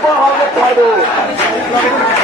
不好的态度